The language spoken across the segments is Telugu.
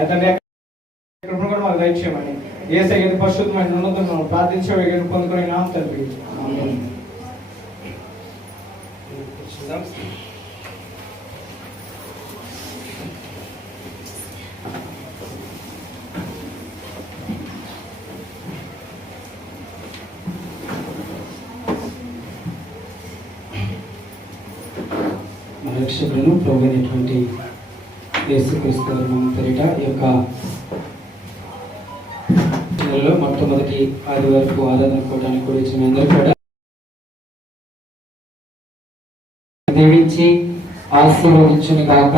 అయితే కృపను కూడా మాకు దయచేయమని. ఏ సైతం పరిశుద్ధమైన ఉన్నతను ప్రార్థించే వేగం పొందుకునే నామ తండ్రి. రక్షకులను ప్రభు అయినటువంటి యేసుక్రీస్తు వారి పేరిట ఈ యొక్క నెలలో మొట్టమొదటి ఆది వరకు ఆరాధన కోవడానికి కూడా ఇచ్చిన అందరూ కూడా దీవించి ఆశీర్వదించును కాక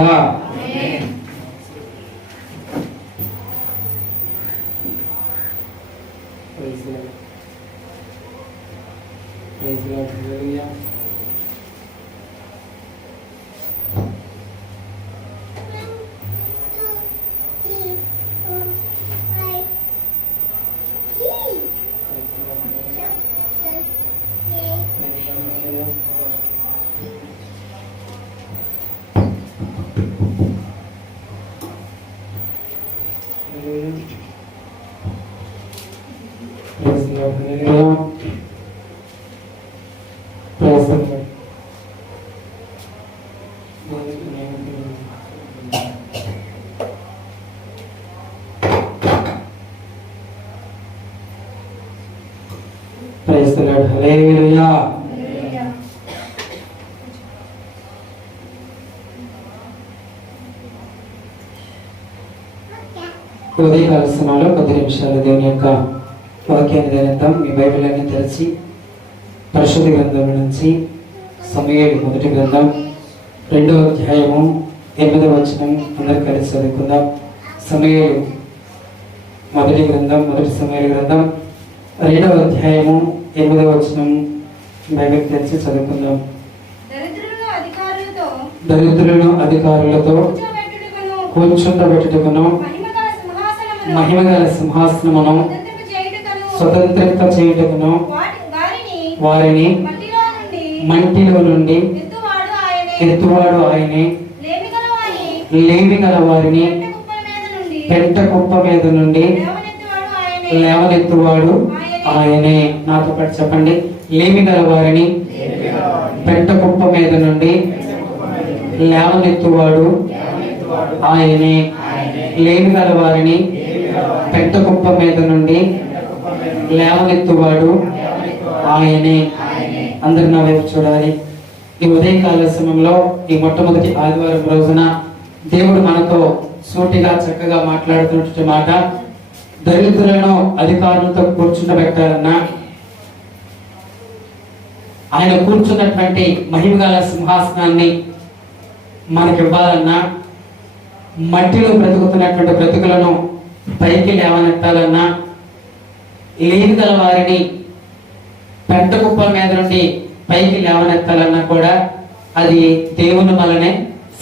Lord. Hallelujah. ఉదయకాల సమయంలో కొద్ది నిమిషాలు దేవుని యొక్క వాక్యాన్ని ధ్యానిద్దాం మీ బైబిల్ అన్ని తెరిచి పరిశుద్ధ గ్రంథం నుంచి సమయాలు మొదటి గ్రంథం. రెండవ అధ్యాయము ఎనిమిదవ వచనం అందరు కలిసి చదువుకుందాం. సమయాలు. మొదటి గ్రంథం మొదటి సమయాల గ్రంథం. రెండవ అధ్యాయము ఎనిమిదవ వచనం బైబిల్ తెరిచి చదువుకుందాం. దరిద్రులను అధికారులతో కూర్చుండబెట్టుటకును మహిమగల సింహాసనమును స్వతంత్రత చేయుటకును వారిని మంటిలో నుండి ఎత్తువాడు ఆయనే. లేవి గల వారిని పెంట కుప్పల మీద నుండి. పెంట కుప్ప మీద నుండి లేవనెత్తువాడు ఆయనే. లేవనెత్తువాడు ఆయనే. నాతో పాటు చెప్పండి. లేమి గల వారిని పెంట కుప్ప మీద నుండి లేవనెత్తువాడు ఆయనే. లేమి గల వారిని పెంట కుప్ప మీద నుండి లేవనెత్తువాడు ఆయనే. అందరు నా వైపు చూడాలి. ఈ ఉదయకాల సమయంలో ఈ మొట్టమొదటి ఆదివారం రోజున దేవుడు మనతో సూటిగా చక్కగా మాట్లాడుతున్నటువంటి మాట దళితులను అధికారులతో కూర్చుండబెట్టాలన్నా ఆయన కూర్చున్నటువంటి మహిమగల సింహాసనాన్ని మనకివ్వాలన్నా మట్టిలో బ్రతుకుతున్నటువంటి బ్రతుకులను పైకి లేవనెత్తాలన్నా లేని గల వారిని పెద్ద కుప్పల మీద నుండి పైకి లేవనెత్తాలన్నా కూడా అది దేవుని వలనే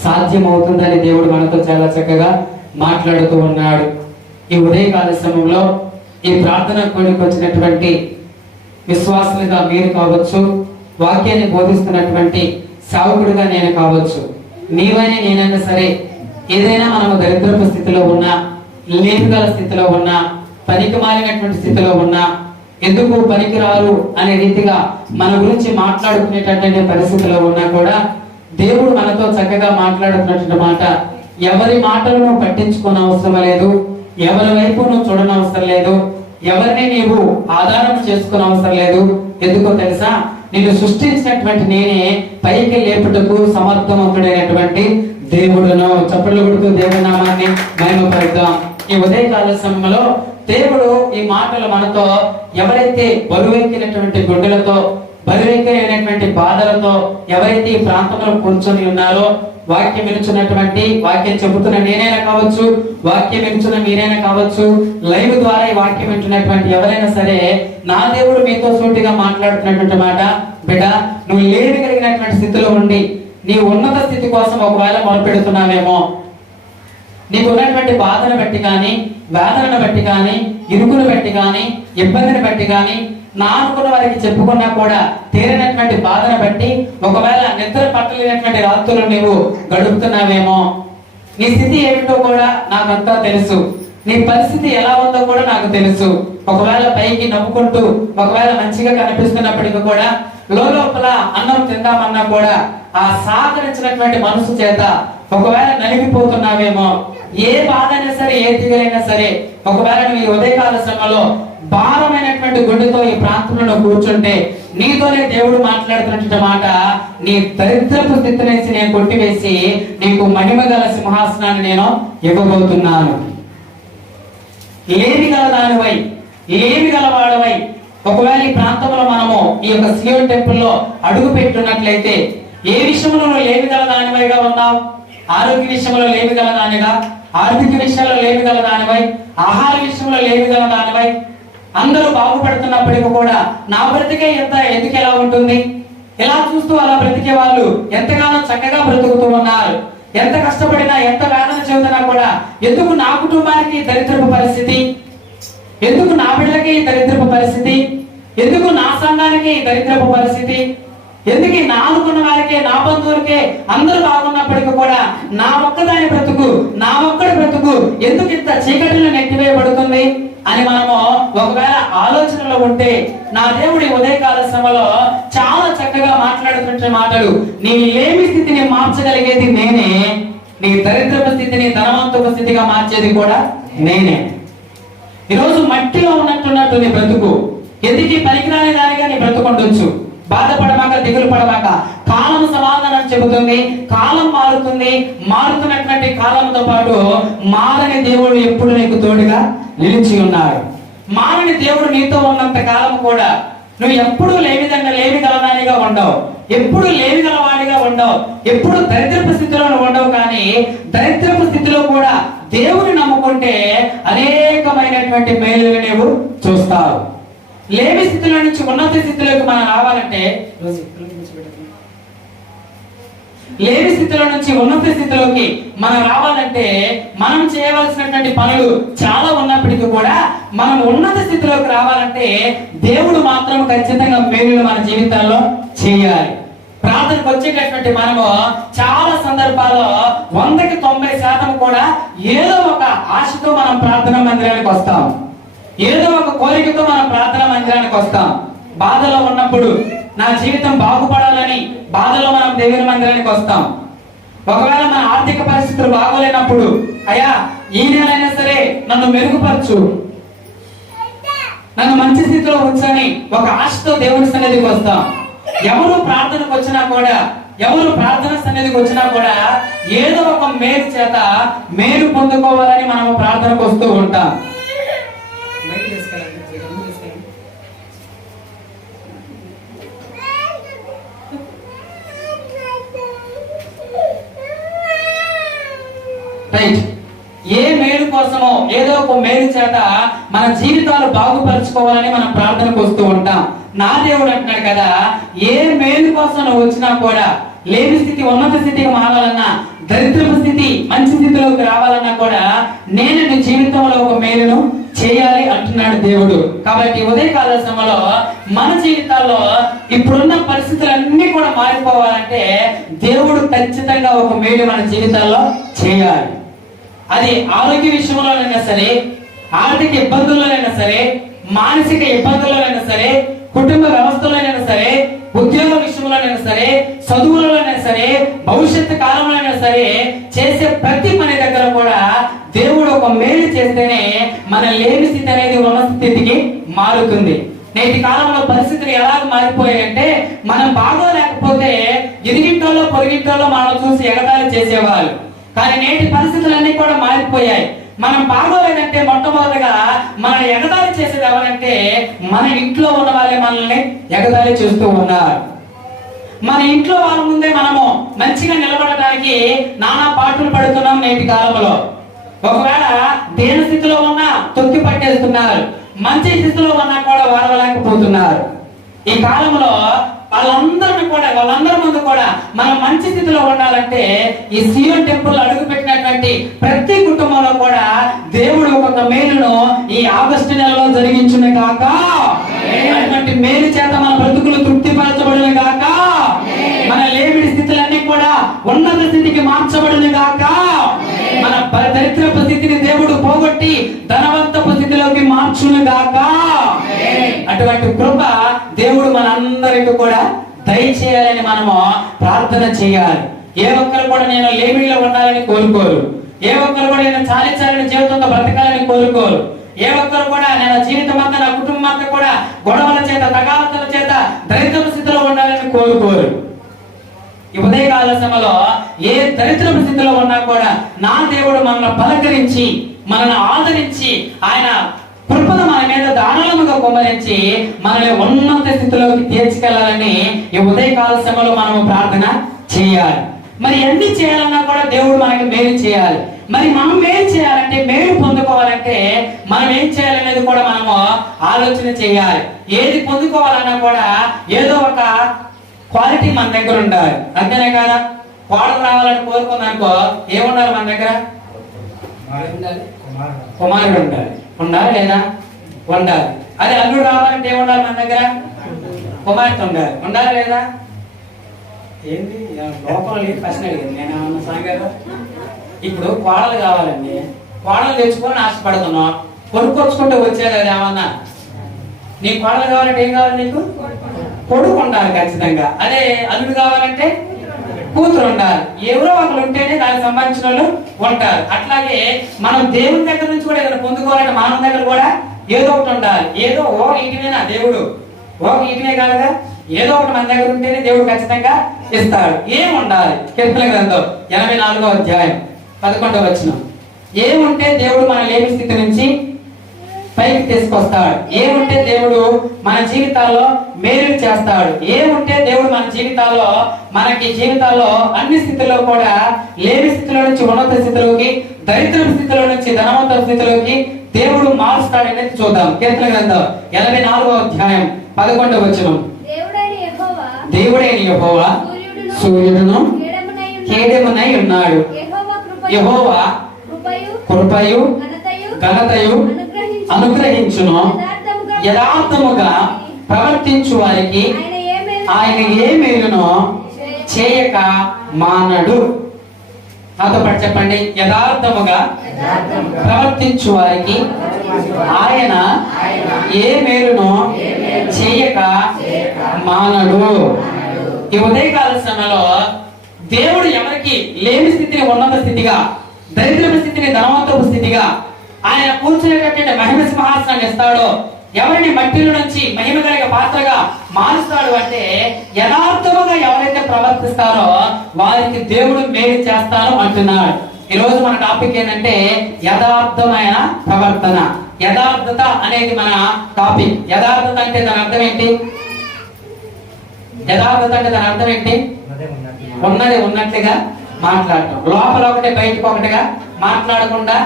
సాధ్యమవుతుందని దేవుడు మనతో చాలా చక్కగా మాట్లాడుతూ ఉన్నాడు. ఈ ఉదయకాల సమయంలో ఈ ప్రార్థన కోడికి వచ్చినటువంటి విశ్వాసులుగా మీరు కావచ్చు వాక్యాన్ని బోధిస్తున్నటువంటి సేవకుడిగా నేను కావచ్చు నీవైనా నేనైనా సరే ఏదైనా మనము దరిద్రపు స్థితిలో ఉన్నా లేనిగల స్థితిలో ఉన్నా పనికి మారినటువంటి స్థితిలో ఉన్నా ఎందుకు పనికిరారు అనే రీతిగా మన గురించి మాట్లాడుకునేటటువంటి పరిస్థితిలో ఉన్నా కూడా దేవుడు మనతో చక్కగా మాట్లాడుతున్నటువంటి మాట ఎవరి మాటలను పట్టించుకోని అవసరం లేదు ఎవరి వైపు నువ్వు చూడనవసరం లేదు ఎవరిని నీవు ఆధారం చేసుకుని అవసరం లేదు. ఎందుకో తెలుసా? నేను సృష్టించినటువంటి నేనే పైకి లేపుటకు సమర్థవంతుడైనటువంటి దేవుడును. చప్పట్లు కొడుతూ దేవుడి నామాన్ని మహిమపరుద్దాం. ఈ ఉదయకాల సమయంలో దేవుడు ఈ మాటలు మనతో ఎవరైతే బరువెక్కినటువంటి గుడ్డలతో బరువెక్కినటువంటి బాధలతో ఎవరైతే ఈ ప్రాంతంలో కూర్చొని ఉన్నారో వాక్యం వినుచున్నటువంటి వాక్యం చెబుతున్న నేనైనా కావచ్చు వాక్యం వినుచున్న మీరైనా కావచ్చు లైవ్ ద్వారా ఈ వాక్యం వింటున్నటువంటి ఎవరైనా సరే నా దేవుడు మీతో సూటిగా మాట్లాడుతున్నటువంటి మాట బిడ్డ నువ్వు లేని కలిగినటువంటి స్థితిలో ఉండి నీ ఉన్నత స్థితి కోసం ఒకవేళ మొదలుపెడుతున్నావేమో నీకు ఉన్నటువంటి బాధను బట్టి కానీ వేదనను బట్టి కానీ ఇరుకును బట్టి కానీ ఇబ్బందిని బట్టి కానీ నా అనుకున్న వారికి చెప్పుకున్నా కూడా తీరినటువంటి బాధను బట్టి ఒకవేళ నిద్ర పట్టలేనటువంటి రాత్రులు నీవు గడుపుతున్నావేమో. నీ స్థితి ఏమిటో కూడా నాకంతా తెలుసు. నీ పరిస్థితి ఎలా ఉందో కూడా నాకు తెలుసు. ఒకవేళ పైకి నవ్వుకుంటూ ఒకవేళ మంచిగా కనిపిస్తున్నప్పటికీ కూడా లోపల అన్నం తిందామన్నా కూడా ఆ సహకరించినటువంటి మనసు చేత ఒకవేళ నలిగిపోతున్నావేమో ఏ బాధ అయినా సరే ఏ దిగలైనా సరే ఒకవేళ నువ్వు ఈ ఉదయకాల సమయంలో భారమైనటువంటి గుండెతో ఈ ప్రాంతంలో కూర్చుంటే నీతోనే దేవుడు మాట్లాడుతున్నటువంటి మాట నీ దరిద్రపు స్థితినేసి నేను కొట్టివేసి నీకు మహిమగల సింహాసనాన్ని నేను ఇవ్వబోతున్నాను. ఏమి గల దానివై ఏమి గల వాడవై ఒకవేళ ఈ ప్రాంతంలో మనము ఈ యొక్క సియోన్ టెంపుల్లో అడుగు పెట్టున్నట్లయితే ఏ విషయంలో నువ్వు ఏమి గల దానివైగా ఉన్నావు? ఆరోగ్య విషయంలో లేమి గల దానిగా ఆర్థిక విషయంలో లేమి గల నానివై ఆహార విషయంలో లేమి గల నానివై అందరూ బాగుపడుతున్నప్పటికీ కూడా నా బ్రతికే ఎంత ఎందుకు ఎలా ఉంటుంది? ఎలా చూస్తూ అలా బ్రతికే వాళ్ళు ఎంతగానో చక్కగా బ్రతుకుతూ ఉన్నారు. ఎంత కష్టపడినా ఎంత వేదన చెందినా కూడా ఎందుకు నా కుటుంబానికి దరిద్రపు పరిస్థితి? ఎందుకు నా బిడ్డకి దరిద్రపు పరిస్థితి? ఎందుకు నా సంఘానికి దరిద్రపు పరిస్థితి? ఎందుకు నా అనుకున్న వారికే నా బంధువులకే అందరూ బాగున్నప్పటికీ కూడా నా ఒక్కదాని బ్రతుకు నా ఒక్కడి బ్రతుకు ఎందుకు ఇంత చీకటిలో నెట్టివేయబడుతుంది అని మనము ఒకవేళ ఆలోచనలో ఉంటే నా దేవుడి ఉదయకాల సమయంలో చాలా చక్కగా మాట్లాడుతున్న మాటలు నీ లేమి స్థితిని మార్చగలిగేది నేనే నీ దరిద్రపు స్థితిని ధనవంతపు స్థితిగా మార్చేది కూడా నేనే. ఈరోజు మట్టిలో ఉన్నట్టున్నట్టు నీ బ్రతుకు ఎందుకు పనికిరాని దానిగా నీ బ్రతుకుండొచ్చు. బాధపడమాక దిగులు పడమాక కాలం సమాధానం చెబుతుంది కాలం మారుతుంది మారుతున్నటువంటి కాలంతో పాటు మారని దేవుడు ఎప్పుడు నీకు తోడుగా నిలిచి ఉన్నారు మారని దేవుడు నీతో ఉన్నంత కాలం కూడా నువ్వు ఎప్పుడు లేనిదంగా లేవి గలదానిగా ఉండవు. ఎప్పుడు లేవి గలవాడిగా ఉండవు. ఎప్పుడు దరిద్రపు స్థితిలో నువ్వు ఉండవు కానీ దరిద్రపు స్థితిలో కూడా దేవుని నమ్ముకుంటే అనేకమైనటువంటి మేలులు నీవు చూస్తావు. లేవి స్థితిలో నుంచి ఉన్నత స్థితిలోకి మనం రావాలంటే లేని స్థితిలో నుంచి ఉన్నత స్థితిలోకి మనం రావాలంటే మనం చేయవలసినటువంటి పనులు చాలా ఉన్నప్పటికీ కూడా మనం ఉన్నత స్థితిలోకి రావాలంటే దేవుడు మాత్రం ఖచ్చితంగా మేలును మన జీవితాల్లో చేయాలి. ప్రార్థనకు వచ్చేటటువంటి మనము చాలా సందర్భాల్లో వందకి తొంభై శాతం కూడా ఏదో ఒక ఆశతో మనం ప్రార్థన మందిరానికి వస్తాం. ఏదో ఒక కోరికతో మనం ప్రార్థన మందిరానికి వస్తాం. బాధలో ఉన్నప్పుడు నా జీవితం బాగుపడాలని బాధలో మనం దేవుని మందిరానికి వస్తాం. ఒకవేళ మన ఆర్థిక పరిస్థితులు బాగోలేనప్పుడు అయ్యా ఈ నెలైనా సరే నన్ను మెరుగుపరచు. నన్ను మంచి స్థితిలో ఉంచని ఒక ఆశతో దేవుని సన్నిధికి వస్తాం. ఎవరు ప్రార్థనకు వచ్చినా కూడా ఎవరు ప్రార్థన సన్నిధికి వచ్చినా కూడా ఏదో ఒక మేలు చేత మేలు పొందుకోవాలని మనము ప్రార్థనకు వస్తూ ఉంటాం. రైట్ ఏ మేలు కోసమో ఏదో ఒక మేలు చేత మన జీవితాలు బాగుపరుచుకోవాలని మనం ప్రార్థనకు వస్తూ ఉంటాం. నా దేవుడు అంటున్నాడు కదా ఏ మేలు కోసం నువ్వు వచ్చినా కూడా లేని స్థితి ఉన్నత స్థితికి మారాలన్నా దరిద్రపు స్థితి మంచి స్థితిలోకి రావాలన్నా కూడా నేను నీ జీవితంలో ఒక మేలును చేయాలి అంటున్నాడు దేవుడు. కాబట్టి ఉదయకాల సమయంలో మన జీవితాల్లో ఇప్పుడున్న పరిస్థితులన్నీ కూడా మారిపోవాలంటే దేవుడు ఖచ్చితంగా ఒక మేలు మన జీవితాల్లో చేయాలి. అది ఆరోగ్య విషయంలోనైనా సరే ఆర్థిక ఇబ్బందుల్లోనైనా సరే మానసిక ఇబ్బందుల్లోనైనా సరే కుటుంబ వ్యవస్థలోనైనా సరే ఉద్యోగ విషయంలోనైనా సరే చదువులలోనైనా సరే భవిష్యత్తు కాలంలోనైనా సరే చేసే ప్రతి పని దగ్గర కూడా దేవుడు ఒక మేలు చేస్తేనే మన లేని స్థితి అనేది ఉన్న స్థితికి మారుతుంది. నేటి కాలంలో పరిస్థితులు ఎలా మారిపోయాయంటే మనం బాగోలేకపోతే ఎదిగింటోళ్ళో పొరిగింటోళ్ళో మనం చూసి ఎగతాళి చేసేవాళ్ళు. కానీ నేటి పరిస్థితులన్నీ కూడా మారిపోయాయి. మనం బాగోలేదంటే మొట్టమొదటిగా మన ఎగదారి చేసేది ఎవరంటే మన ఇంట్లో ఉన్న వాళ్ళే మనల్ని ఎగదారి చేస్తూ ఉన్నారు. మన ఇంట్లో వాళ్ళ ముందే మనము మంచిగా నిలబడటానికి నానా పాటలు పడుతున్నాం నేటి కాలంలో. ఒకవేళ దేని స్థితిలో ఉన్నా తొక్కి పట్టేస్తున్నారు. మంచి స్థితిలో ఉన్నా కూడా వాడవలేకపోతున్నారు ఈ కాలంలో వాళ్ళందరిని కూడా వాళ్ళందరి ముందు కూడా మనం మంచి స్థితిలో ఉండాలంటే ఈ సియోన్ టెంపుల్ అడుగు పెట్టినటువంటి ప్రతి కుటుంబంలో కూడా దేవుడు ఒక మేలును ఈ ఆగస్టు నెలలో జరిగించునే కాక అటువంటి మేలు చేత మన బ్రతుకులు తృప్తిపరచబడిన కాక మన లేమిడి స్థితులన్నీ కూడా ఉన్నత స్థితికి మార్చబడిన కాక మన దరిద్రపు స్థితిని దేవుడు పోగొట్టి ధనవంతపు అటువంటి కృప దేవుడు మనందరికీ కూడా దయచేయాలని మనము ప్రార్థన చేయాలి. ఏ ఒక్కరు కూడా నేను లేమిలో ఉండాలని కోరుకోరు. ఏ ఒక్కరు కూడా నేను చాలించాలని జీవితంతో బ్రతకాలని కోరుకోరు. ఏ ఒక్కరు కూడా నేను జీవితం అంతా నా కుటుంబం అంతా కూడా గొడవల చేత తగాలతల చేత దరిద్ర స్థితిలో ఉండాలని కోరుకోరు. ఈ ఉదయకాల సమయంలో ఏ దరిద్ర స్థితిలో ఉన్నా కూడా నా దేవుడు మనల్ని పలకరించి మనల్ని ఆదరించి ఆయన కృపను మన మీద దారుణముగా కుమ్మరించి మనల్ని ఉన్నత స్థితిలోకి తీర్చుకెళ్ళాలని ఈ ఉదయకాల సమయంలో మనము ప్రార్థన చేయాలి. మరి ఎన్ని చేయాలన్నా కూడా దేవుడు మనకి మేలు చేయాలి. మరి మనం మేలు చేయాలంటే మేలు పొందుకోవాలంటే మనం ఏం చేయాలనేది కూడా మనము ఆలోచన చేయాలి. ఏది పొందుకోవాలన్నా కూడా ఏదో ఒక క్వాలిటీ మన దగ్గర ఉండాలి. అంతేనే కదా? కోడలు రావాలని కోరుకున్నానుకో ఏముండాలి మన దగ్గర? కుమారుడు ఉండాలి. ఉండాలి లేదా? ఉండాలి. అదే అల్లుడు రావాలంటే ఏముండాలి మన దగ్గర? కుమార్తె ఉండాలి. ఉండాలి లేదా? ఏంటి లోపల లేదు ప్రశ్న అడిగింది. నేను ఏమన్నా సాగారు? ఇప్పుడు కోడలు కావాలండి. కోడలు తెచ్చుకొని ఆశపడుతున్నాం. కొనుక్కొచ్చుకుంటే వచ్చేది అది ఏమన్నా? నీ కోడలు కావాలంటే ఏం కావాలి నీకు? కొడుకు ఉండాలి ఖచ్చితంగా. అదే అల్లుడు కావాలంటే కూతురు ఉండాలి ఎవరో ఒకరు ఉంటేనే దానికి సంబంధించిన వాళ్ళు ఉంటారు. అట్లాగే మనం దేవుని దగ్గర నుంచి కూడా ఏదైనా పొందుకోవాలంటే మానవ దగ్గర కూడా ఏదో ఒకటి ఉండాలి. ఏదో ఓ ఇంటినేనా దేవుడు. ఓ ఇంటినే కాదుగా? ఏదో ఒకటి మన దగ్గర ఉంటేనే దేవుడు ఖచ్చితంగా ఇస్తాడు. ఏం ఉండాలి? కీర్తన గ్రంథం ఎనభై నాలుగో అధ్యాయం పదకొండవ వచ్చిన ఏముంటే దేవుడు మన లేని స్థితి నుంచి పైకి తీసుకొస్తాడు. ఏముంటే దేవుడు మన జీవితాల్లో మేలు చేస్తాడు. ఏముంటే దేవుడు మన జీవితాల్లో మనకి జీవితాల్లో అన్ని స్థితిలో కూడా లేని స్థితిలో నుంచి ఉన్నత స్థితిలోకి దరిద్ర స్థితిలో నుంచి ధనవంత స్థితిలోకి దేవుడు మారుస్తాడనేది చూద్దాం. కీర్తన గ్రంథం ఎనభై నాలుగో అధ్యాయం పదకొండవ వచనం. దేవుడైన యెహోవా సూర్యుడును కేడమునై ఉన్నాడు. యెహోవా కృపయు యెహోవా కృపయు కృపయు ఘనతయు అనుగ్రహించును. యథార్థముగా ప్రవర్తించు వారికి ఆయన ఏ మేలునో చేయక మానడు. నాతో పాటు చెప్పండి. యథార్థముగా యథార్థముగా ప్రవర్తించు వారికి ఆయన ఏ మేలునో చేయక మానడు. ఈ ఉదయకాల సమయంలో దేవుడు ఎవరికి లేని స్థితిని ఉన్నత స్థితిగా దరిద్రపు స్థితిని ధనవంతపు స్థితిగా ఆయన కూర్చునేటటువంటి మహిమ సింహాసనాన్ని ఇస్తాడో ఎవరిని మట్టిలో నుంచి మహిమ కలిగే పాత్రగా మారుస్తాడు అంటే యథార్థముగా ఎవరైతే ప్రవర్తిస్తారో వారికి దేవుడు మేలు చేస్తాను అంటున్నాడు. ఈ రోజు మన టాపిక్ ఏంటంటే యథార్థమైన ప్రవర్తన. యథార్థత అనేది మన టాపిక్. యథార్థత అంటే దాని అర్థం ఏంటి? యథార్థత అంటే దాని అర్థం ఏంటి? ఉన్నది ఉన్నట్లుగా మాట్లాడటం. లోపల ఒకటి బయటకు ఒకటిగా మాట్లాడకుండా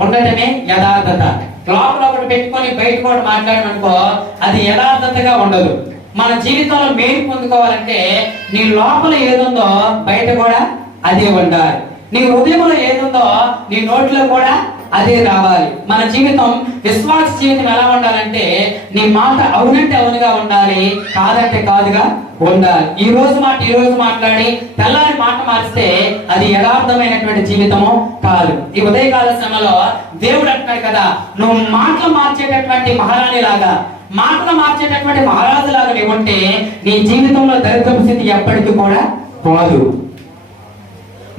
ఉండటమే యథార్థత. లోపల ఒకటి పెట్టుకొని బయట కూడా మాట్లాడడం అనుకో అది యథార్థతగా ఉండదు. మన జీవితంలో మేలు పొందుకోవాలంటే నీ లోపల ఏదుందో బయట కూడా అదే ఉండాలి. నీ హృదయంలో ఏదుందో నీ నోట్లో కూడా అదే రావాలి. మన జీవితం విశ్వాస జీవితం ఎలా ఉండాలంటే నీ మాట అవునంటే అవునుగా ఉండాలి కాదంటే కాదుగా ఉండాలి. ఈ రోజు మాట ఈ రోజు మాట్లాడి తెల్లారి మాట మారిస్తే అది యథార్థమైనటువంటి జీవితము కాదు. ఈ ఉదయకాల సమయంలో దేవుడు అంటున్నాడు కదా నువ్వు మాటలు మార్చేటటువంటి మహారాణి లాగా మాటలు మార్చేటటువంటి మహారాజు లాగా నీవు ఉంటే నీ జీవితంలో దరిద్రపు స్థితి ఎప్పటికీ కూడా పోదు.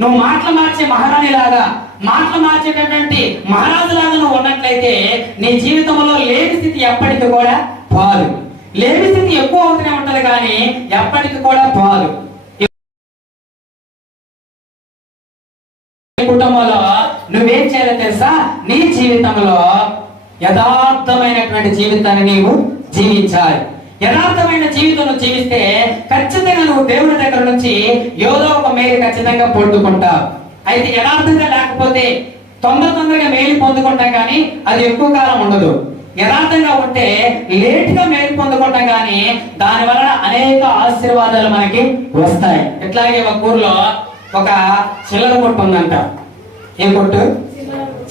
నువ్వు మాటలు మార్చే మహారాణి లాగా మాటలు మార్చేటటువంటి మహారాజులాగా నువ్వు ఉన్నట్లయితే నీ జీవితంలో లేని స్థితి ఎప్పటికీ కూడా పాలు. లేని స్థితి ఎక్కువ అవుతూనే ఉంటది కానీ ఎప్పటికీ కూడా పాలు. కుటుంబంలో నువ్వేం చేయాలో తెలుసా? నీ జీవితంలో యథార్థమైనటువంటి జీవితాన్ని నీవు జీవించాలి. యథార్థమైన జీవితం జీవిస్తే ఖచ్చితంగా నువ్వు దేవుడి దగ్గర నుంచి ఏదో ఒక మేలు ఖచ్చితంగా పొందుకుంటావు. అయితే యథార్థంగా లేకపోతే తొందర తొందరగా మేలు పొందుకుంటాం కానీ అది ఎక్కువ కాలం ఉండదు. యథార్థంగా ఉంటే లేట్గా మేలు పొందుకుంటాం కానీ దాని వలన అనేక ఆశీర్వాదాలు మనకి వస్తాయి. ఇట్లాగే ఒక ఊర్లో ఒక చిల్లర కొట్టు ఉందంట. ఏం కొట్టు?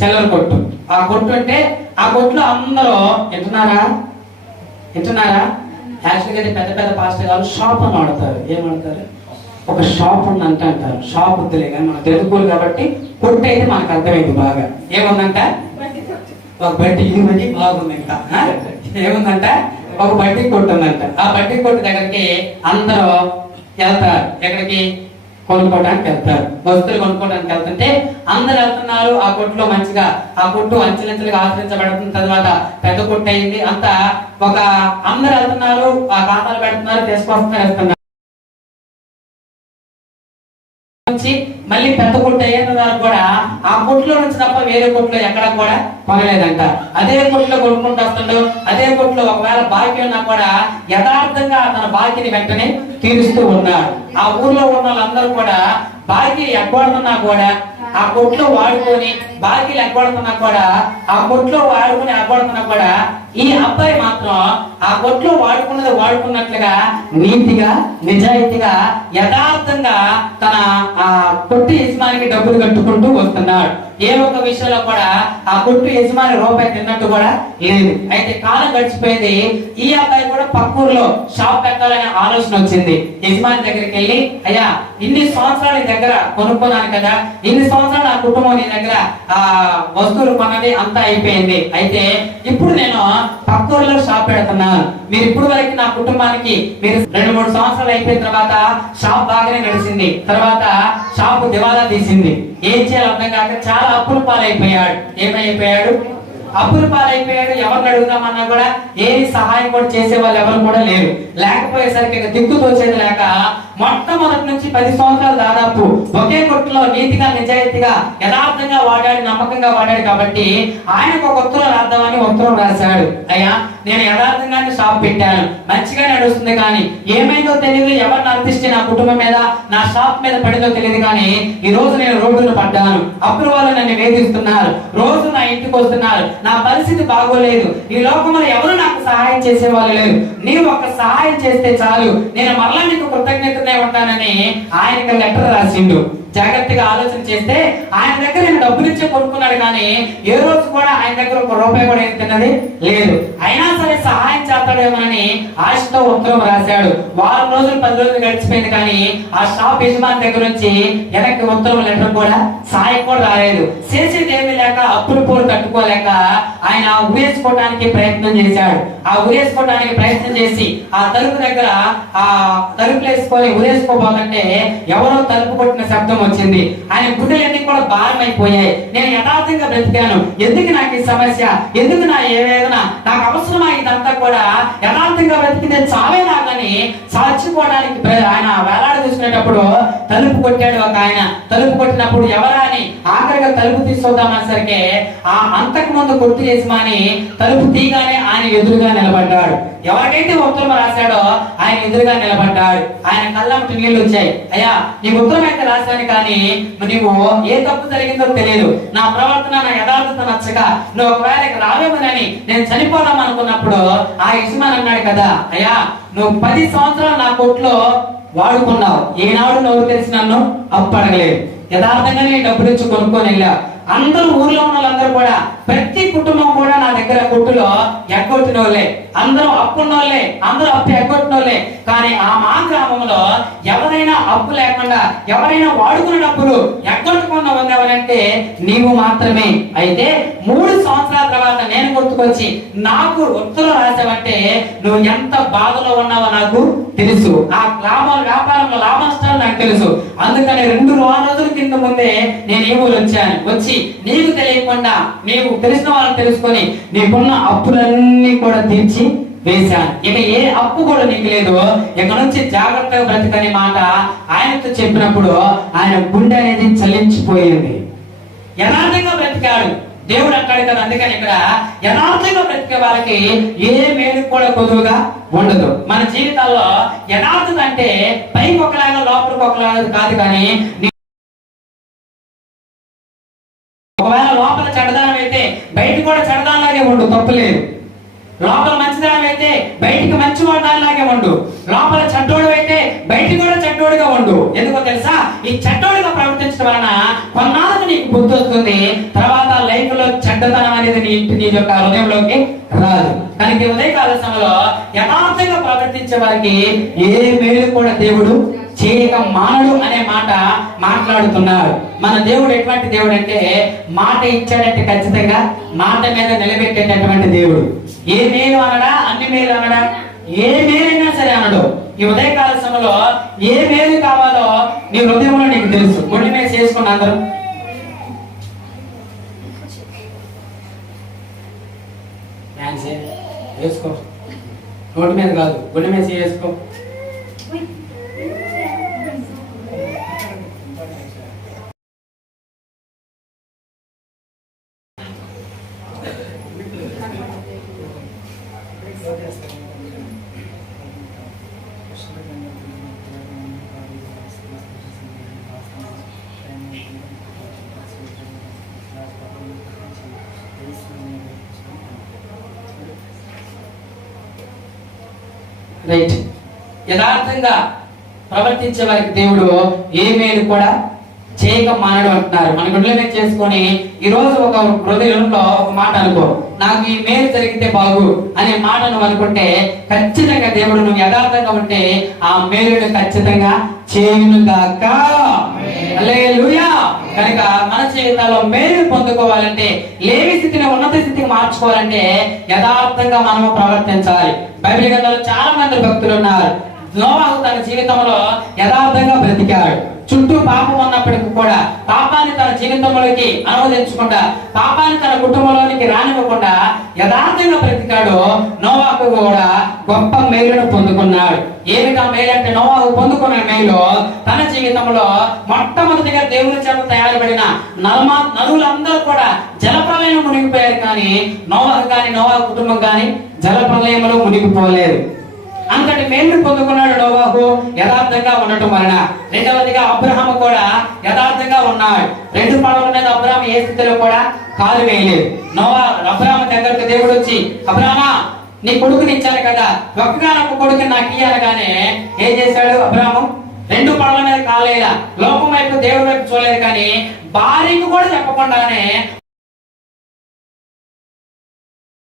చిల్లర కొట్టు. ఆ కొట్టు అంటే ఆ కొట్టులో అందరూ వింటున్నారా? వింటున్నారా? యాక్చువల్గా పెద్ద పెద్ద పాస్టర్ గారు షాప్ అని వాడతారు. ఏం వాడతారు? ఒక షాప్ ఉందంట అంటారు. షాప్ వద్దులే కానీ మనం తెలుగులు కాబట్టి కొట్టు అయితే మనకు అర్థమైంది బాగా. ఏముందంట? ఒక బట్టి ఇది బడ్డీ బాగుంది ఇంకా. ఏముందంట? ఒక బట్టి కొట్టు ఉందంట. ఆ బట్టి కొట్టు దగ్గరికి అందరూ వెళ్తారు. ఎక్కడికి? కొనుక్కోవడానికి వెళ్తారు. వస్తువులు కొనుక్కోవడానికి వెళ్తుంటే అందరు వెళ్తున్నారు. ఆ కొట్టులో మంచిగా ఆ కొట్టు అంచెలంచెలుగా ఆశ్రయించబడుతున్న తర్వాత పెద్ద కొట్టు అయింది. అంతా ఒక అందరు వెళ్తున్నారు. ఆ ఖాతాలు పెడుతున్నారు. తీసుకొస్తున్నారు నుంచి మళ్ళీ పెద్ద కొట్టు అయ్యేంత వరకు కూడా ఆ కొట్టులో నుంచి తప్ప వేరే కొట్టులో ఎక్కడ కూడా పగలేదంట. అదే కొట్టులో కొనుక్కుంటూ వస్తుండో. అదే కొట్టులో ఒకవేళ బాకీ ఉన్నా కూడా యథార్థంగా తన బాకీని వెంటనే తీరుస్తూ ఉన్నాడు. ఆ ఊర్లో ఉన్న వాళ్ళందరూ కూడా బాకీలు ఎగ్గొడుతున్నా కూడా ఆ కొట్లో వాడుకొని బాకీలు ఎగ్గొడుతున్నా కూడా ఆ కొట్లో వాడుకొని ఎగ్గొడుతున్నా కూడా ఈ అబ్బాయి మాత్రం ఆ కొట్లో వాడుకున్నది వాడుకున్నట్లుగా నీతిగా నిజాయితీగా యథార్థంగా తన ఆ కొట్టి యజమానికి డబ్బులు కట్టుకుంటూ వస్తున్నాడు. ఏ ఒక్క విషయంలో కూడా ఆ కొట్టు యజమాని రూపాయి తిన్నట్టు కూడా లేదు. అయితే కాలం గడిచిపోయింది. ఈ అబ్బాయి కూడా పక్కూర్లో షాప్ పెట్టాలనే ఆలోచన వచ్చింది. యజమాని దగ్గరికి వెళ్ళి అయ్యా ఇన్ని సంవత్సరాల దగ్గర కొనుక్కున్నాను కదా ఇన్ని సంవత్సరాలు నా కుటుంబం నీ దగ్గర ఆ వస్తువులు కొన్నది అంతా అయిపోయింది. అయితే ఇప్పుడు నేను పక్కూర్లో షాప్ పెడుతున్నాను. మీరు ఇప్పుడు వరకు నా కుటుంబానికి మీరు రెండు మూడు సంవత్సరాలు అయిపోయిన తర్వాత షాప్ బాగానే నడిచింది. తర్వాత షాప్ దివాలా తీసింది. ఏం చేయాలి అర్థం కాక చాలా అప్పులు పాలైపోయాడు. ఏమైపోయాడు? అప్పులు పాలైపోయాడు. ఎవరిని అడుగుదామన్నా కూడా ఏమి సహాయం కూడా చేసే వాళ్ళు ఎవరు కూడా లేరు. లేకపోయేసరికి దిక్కు తోచేది లేక మొట్టమొదటి నుంచి పది సంవత్సరాలు దాదాపు ఒకే కొట్టులో నీతిగా నిజాయితీగా యథార్థంగా వాడాడు నమ్మకంగా వాడాడు కాబట్టి ఆయనకు ఒక ఉత్తరం రాద్దామని ఉత్తరం రాశాడు. అయ్యా నేను యథార్థంగానే షాప్ పెట్టాను. మంచిగా నడుస్తుంది కానీ ఏమైందో తెలియదు. ఎవరిని అర్థిస్తే నా కుటుంబం మీద నా షాప్ మీద పడిందో తెలియదు కానీ ఈ రోజు నేను రోడ్డును పడ్డాను. అప్పుడు వాళ్ళు నన్ను వేధిస్తున్నారు. రోజు నా ఇంటికి వస్తున్నారు. నా పరిస్థితి బాగోలేదు. ఈ లోకంలో ఎవరు నాకు సహాయం చేసే వాళ్ళు లేరు. నీవు ఒక సహాయం చేస్తే చాలు. నేను మరలా నీకు కృతజ్ఞతనే ఉంటానని ఆయనకి లెటర్ రాసిండు. జాగ్రత్తగా ఆలోచన చేస్తే ఆయన దగ్గర నేను డబ్బులు ఇచ్చే కొనుక్కున్నాడు కానీ ఏ రోజు కూడా ఆయన దగ్గర ఒక రూపాయి కూడా ఏం తిన్నది లేదు. అయినా సరే సహాయం చేస్తాడేమోనని ఆశతో ఉత్తరం రాశాడు. వారం రోజులు పది రోజులు గడిచిపోయింది కానీ ఆ షాప్ యజమాని దగ్గర నుంచి వెనక్కి ఉత్తరం లెటర్ కూడా సహాయం కూడా రాలేదు. చేసేది ఏమీ లేక అప్పులు పూలు కట్టుకోలేక ఆయన ఉరేసుకోవడానికి ప్రయత్నం చేశాడు. ఆ ఉరేసుకోవడానికి ప్రయత్నం చేసి ఆ తలుపు దగ్గర ఆ తలుపులు వేసుకొని ఉరేసుకోబోతుంటే ఎవరో తలుపు కొట్టిన శబ్దం వచ్చింది. ఆయన గుడ్డలన్నీ కూడా భారమైపోయాయి. నేను యథార్థంగా బ్రతికాను. ఎందుకు నాకు ఈ సమస్య? ఎందుకు నా ఏ వేదన? నాకు అవసరమా ఇదంతా కూడా? యథార్థంగా బ్రతికింది చావే నాకని చచ్చిపోవడానికి ఆయన వేలాడ తీసుకునేటప్పుడు తలుపు కొట్టాడు ఒక ఆయన. తలుపు కొట్టినప్పుడు ఎవరా అని ఆఖరిగా తలుపు తీసుకొద్దామనేసరికి ఆ అంతకు ముందు కొట్టు యజమాని తలుపు తీగానే ఆయన ఎదురుగా నిలబడ్డాడు. ఎవరికైతే ఉత్తరం రాశాడో ఆయన ఎదురుగా నిలబడ్డాడు. ఆయన కళ్ళమ్మటి నీళ్ళు వచ్చాయి అయ్యా నీ ఉత్తరం అయితే రాశాను కానీ నువ్వు ఏ తప్పు జరిగిందో తెలియదు. నా ప్రవర్తన నా యథార్థత నచ్చక నువ్వు ఒకవేళ రావేమోనని నేను చనిపోదాం అనుకున్నప్పుడు ఆ యజమాని అన్నాడు కదా అయ్యా నువ్వు పది సంవత్సరాలు నా కొట్లో వాడుకున్నావు. ఏనాడు నువ్వు తెలిసి నన్ను అప్పు అడగలేదు యథార్థంగా నేను డబ్బులు ఇచ్చి కొనుక్కొని వెళ్ళా. అందరూ ఊర్లో ఉన్న వాళ్ళందరూ కూడా ప్రతి కుటుంబం కూడా నా దగ్గర కొట్టులో ఎగ్గొట్టిన వాళ్ళే అందరూ అప్పున్న వాళ్ళే అందరూ అప్పు ఎగ్గొట్టిన వాళ్ళే కానీ ఆ మా గ్రామంలో ఎవరైనా అప్పు లేకుండా ఎవరైనా వాడుకున్న డబ్బులు ఎగ్గొట్టుకున్న ఉన్నవారంటే నీవు మాత్రమే. అయితే మూడు సంవత్సరాల తర్వాత నేను గుర్తుకొచ్చి నాకు ఉత్తరం రాసావంటే నువ్వు ఎంత బాధలో ఉన్నావో నాకు తెలుసు. ఆ లాభం వ్యాపారంలో లాభ నష్టాలు నాకు తెలుసు. అందుకని రెండు రోజుల కింద ముందే నేను ఈ ఊరు వచ్చాను. వచ్చి నీకు తెలియకుండా నీవు తెలిసిన వాళ్ళని తెలుసుకొని నీకున్న అప్పులన్నీ కూడా తీర్చి వేశాను. ఇక ఏ అప్పు కూడా నీకు లేదు. ఇక నుంచి జాగ్రత్తగా బ్రతకనే మాట ఆయనతో చెప్పినప్పుడు ఆయన గుండె అనేది చలించిపోయింది. యథార్థంగా బ్రతికాడు. దేవుడు అంటాడు కదా అందుకని ఇక్కడ యథార్థంగా బ్రతికే వాళ్ళకి ఏ మేలు కూడా కొదువుగా ఉండదు. మన జీవితాల్లో యథార్థత అంటే పైకి ఒకలాగా లోపలికి ఒకలాగా కాదు కానీ బయట కూడా చెడదానిలాగే ఉండు తప్పులేదు లోపల మంచిదానం అయితే బయటికి మంచి వాడాలాగే ఉండు. లోపల చెడ్డోడు అయితే బయట కూడా చెడ్డోడుగా ఉండు. ఎందుకో తెలుసా? ఈ చెడ్డోడుగా ప్రవర్తించడం వలన కొన్నాళ్ళకు నీకు బుద్ధి వస్తుంది తర్వాత లైఫ్లో చెడ్డతనం అనేది నీ ఇంటి నీ యొక్క హృదయంలోకి రాదు. కానీ ఈ ఉదయకాల సమయంలో యథార్థంగా ప్రవర్తించే వారికి ఏ మేలు కూడా దేవుడు చేయక మానడు అనే మాట మాట్లాడుతున్నారు మన దేవుడు ఎటువంటి దేవుడు అంటే మాట ఇచ్చాడంటే ఖచ్చితంగా మాట మీద నిలబెట్టేటటువంటి దేవుడు. ఏ మేలు అనడా అన్ని మేలు అనడా? ఏ మేలైనా సరే అనడు. ఈ ఉదయకాల సమయంలో ఏ మేలు కావాలో నీ హృదయంలో నీకు తెలుసు. కొన్ని మీద చేసుకున్న అందరూ. వేసుకో. నోటి మీద కాదు. గుండె మీద వేసుకో రైట్ యథార్థంగా ప్రవర్తించే వారికి దేవుడు ఏ మేలు కూడా చేయక మానడు అంటున్నారు. మన గుడ్ల మీద చేసుకొని ఈ రోజు ఒక హృదయంలో ఒక మాట అనుకో. నాకు ఈ మేలు జరిగితే బాగు అనే మాట నువ్వు అనుకుంటే ఖచ్చితంగా దేవుడు నువ్వు యథార్థంగా ఉంటే ఆ మేలును ఖచ్చితంగా చేయును గాక. కనుక మన జీవితాల్లో మేలు పొందుకోవాలంటే లేని స్థితిని ఉన్నత స్థితికి మార్చుకోవాలంటే యథార్థంగా మనము ప్రవర్తించాలి. బైబిల్ గ్రంథంలో చాలా మంది భక్తులు ఉన్నారు. నోవాహు తన జీవితంలో యథార్థంగా బ్రతికాడు. చుట్టూ పాపం ఉన్నప్పటికీ కూడా పాపాన్ని తన జీవితంలోకి అనువదించకుండా పాపాన్ని తన కుటుంబంలోనికి రానివ్వకుండా యథార్థంగా బ్రతికాడు. నోవాహు కూడా గొప్ప మేలును పొందుకున్నాడు. ఏమిటా మేలు అంటే నోవాహు పొందుకున్న మేలు? తన జీవితంలో మొట్టమొదటిగా దేవుని చేత తయారుపడిన నల్మా నలుగులందరూ కూడా జలప్రలయం మునిగిపోయారు కానీ నోవాహు కానీ నోవాహు కుటుంబం కానీ జలప్రలయంలో మునిగిపోలేదు. అంతటి మేలు పొందుకున్నాడు నోవాహు. యథార్థంగా ఉండటం వలన. రెండవదిగా అబ్రహాము కూడా యథార్థంగా ఉన్నాడు. రెండు పడవల మీద అబ్రహాం ఏ స్థితిలో కూడా కాలు వేయలేదు. నోవా అబ్రహాము దగ్గరకు దేవుడు వచ్చి అబ్రహమా నీ కొడుకుని ఇచ్చాను కదా. ఒక్కగానొక్క కొడుకు నాకు ఇయ్యాలగానే ఏం చేశాడు అబ్రహాము? రెండు పడవల మీద కాలేదా లోకం వైపు దేవుడి వైపు చూడలేదు కానీ భార్యకు కూడా చెప్పకుండానే